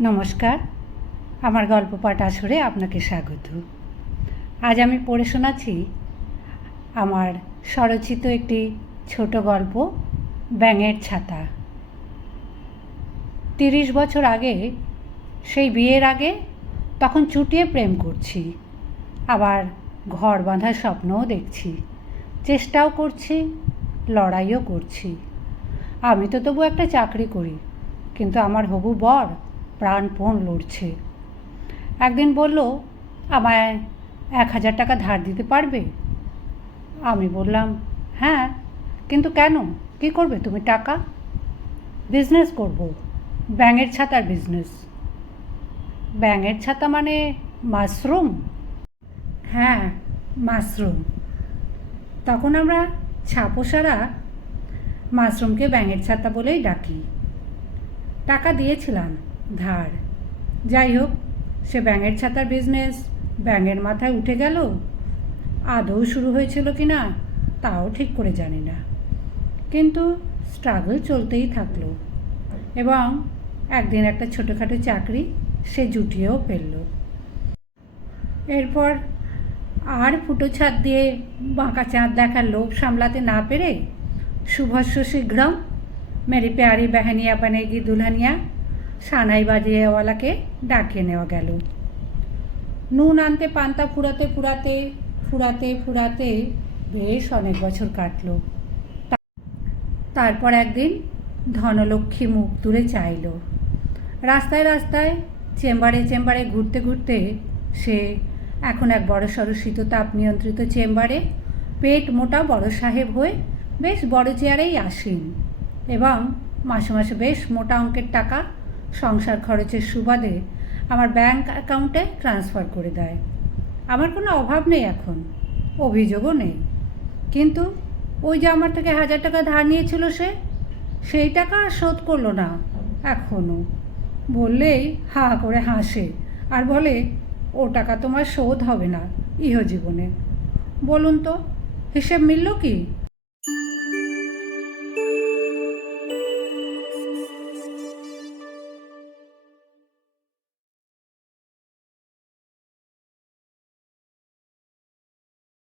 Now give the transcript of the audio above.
নমস্কার। আমার গল্প পাঠ আসরে আপনাকে স্বাগত। আজ আমি পড়ে শোনাচ্ছি আমার স্বরচিত একটি ছোট গল্প, ব্যাঙের ছাতা। তিরিশ বছর আগে, সেই বিয়ের আগে তখন চুটিয়ে প্রেম করছি। আবার ঘর বাঁধার স্বপ্নও দেখছি। চেষ্টাও করছি, লড়াইও করছি। আমি তো তবু একটা চাকরি করি, কিন্তু আমার হবু বর প্রাণপণ লড়ছে। একদিন বলল, আমায় এক হাজার টাকা ধার দিতে পারবে? আমি বললাম হ্যাঁ কিন্তু কেন? কি করবে তুমি টাকা? বিজনেস করব, ব্যাঙের ছাতার বিজনেস ব্যাঙের ছাতা মানে মাশরুম? হ্যাঁ মাশরুম। তখন আমরা ছাপোসারা মাশরুমকে ব্যাঙের ছাতা বলেই ডাকি। টাকা দিয়েছিলাম। ধার। যাই হোক, সে ব্যাঙের ছাতার বিজনেস ব্যাঙের মাথায় উঠে গেল। আদৌ শুরু হয়েছিল কি না, তাও ঠিক করে জানি না। কিন্তু স্ট্রাগল চলতেই থাকল এবং একদিন একটা ছোটোখাটো চাকরি সে জুটিয়েও ফেলল। এরপর আর ফুটো ছাদ দিয়ে বাঁকা চাঁদ দেখার লোভ সামলাতে না পেরে শুভস্য শীঘ্রম মেরি প্যারি বেহানিয়া বানেগি দুলহানিয়া সানাই বাজিয়েওয়ালাকে ডাকিয়ে নেওয়া গেল। নুন আনতে, পান্তা ফুরাতে ফুরাতে ফুরাতে ফুরাতে বেশ অনেক বছর কাটলো। তারপর একদিন ধনলক্ষ্মী মুখ দূরে চাইল। রাস্তায় রাস্তায়, চেম্বারে চেম্বারে ঘুরতে ঘুরতে সে এখন এক বড় সড়ো শীততাপ নিয়ন্ত্রিত চেম্বারে পেট মোটা বড় সাহেব হয়ে বেশ বড় চেয়ারেই আসেন এবং মাসে মাসে বেশ মোটা অঙ্কের টাকা সংসার খরচের সুবাদে আমার ব্যাংক অ্যাকাউন্টে ট্রান্সফার করে দেয়। আমার কোনো অভাব নেই এখন, অভিযোগও নেই। কিন্তু ওই যে আমার থেকে হাজার টাকা ধার নিয়েছিল সে, সেই টাকা আর শোধ করল না এখনও বললেই হা করে হাসে আর বলে, ও টাকা তোমার শোধ হবে না ইহজীবনে। বলুন তো, হিসেব মিলল কি?